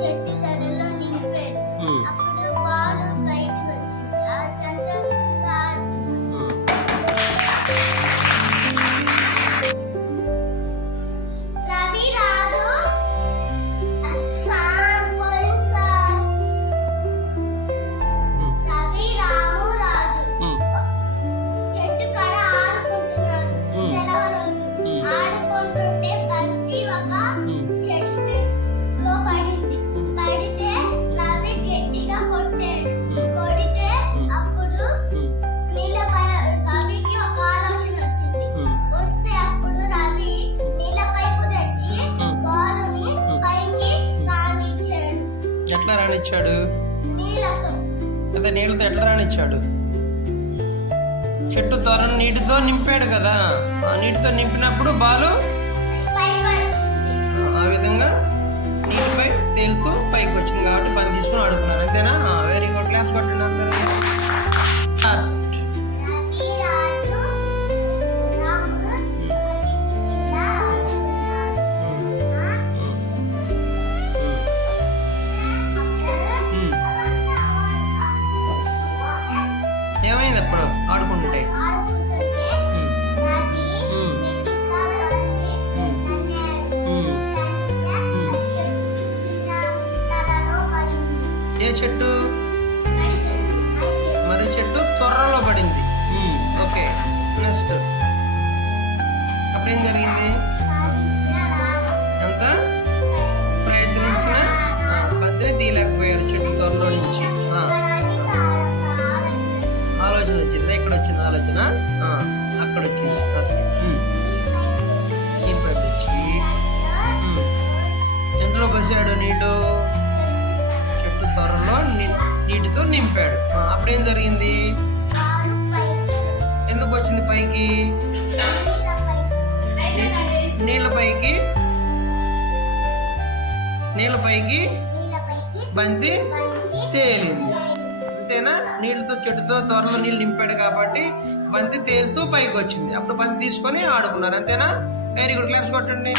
చెట్టు తొర్రలో నింపాడు. అప్పుడు బాలు బయటకు వచ్చింది. ఆ సంతోషంగా రవి రాదు రవి రాము రాజు చెట్టు కాడ ఆడుకుంటున్నారు. సెలవు రోజు ఆడుకుంటుంటే బంతి ఒక చెట్టులో పడింది. పడితే రవి గట్టిగా కొట్టాడు. కొడితే అప్పుడు రవికి ఒక ఆలోచన వచ్చింది. వస్తే అప్పుడు రవి నీళ్ళ పైపు తెచ్చి బాలుని పైకి రానిచ్చాడు. ఎట్లా రానిచ్చాడు? నీళ్ళతో. అదే నీళ్ళతో ఎట్లా రానిచ్చాడు? చెట్టు తొరను నీటితో నింపాడు కదా, ఆ నీటితో నింపినప్పుడు బాలు పైకి వచ్చింది. ఆ విధంగా నీటిపై తేలుతూ పైకి వచ్చింది కాబట్టి పని తీసుకుని ఆడుకున్నారు. అంతేనా? Very good. క్లాస్ కొట్టండి అందరూ. రవి రాజు రాము చెట్టు కింద ఏమైంది అప్పుడు ఆడుకుంటుంటే? ఆడుకుంటుంటే రవి గట్టిగా ఏ చెట్టు? మరి చెట్టు త్వరలో పడింది. ఓకే, నెక్స్ట్ అప్పుడేం జరిగింది? అంత ప్రయత్నించిన బంతిని తీయలేకపోయారు చెట్టు త్వరలో నుంచి. ఆలోచన వచ్చింది. ఎక్కడ వచ్చింది ఆలోచన? అక్కడ వచ్చింది. ఓకే, నీళ్ళు పంపించి ఎందులో పోసాడు? నీటు చెట్టు త్వరలో నీటితో నింపాడు. అప్పుడేం జరిగింది? ఎందుకు వచ్చింది పైకి? నీళ్ళ పైకి బంతి తేలింది. అంతేనా? నీళ్ళతో చెట్టుతో త్వరలో నీళ్ళు నింపాడు కాబట్టి బంతి తేలుతూ పైకి వచ్చింది. అప్పుడు బంతి తీసుకొని ఆడుకున్నారు. అంతేనా? Very good. క్లాస్ కొట్టండి.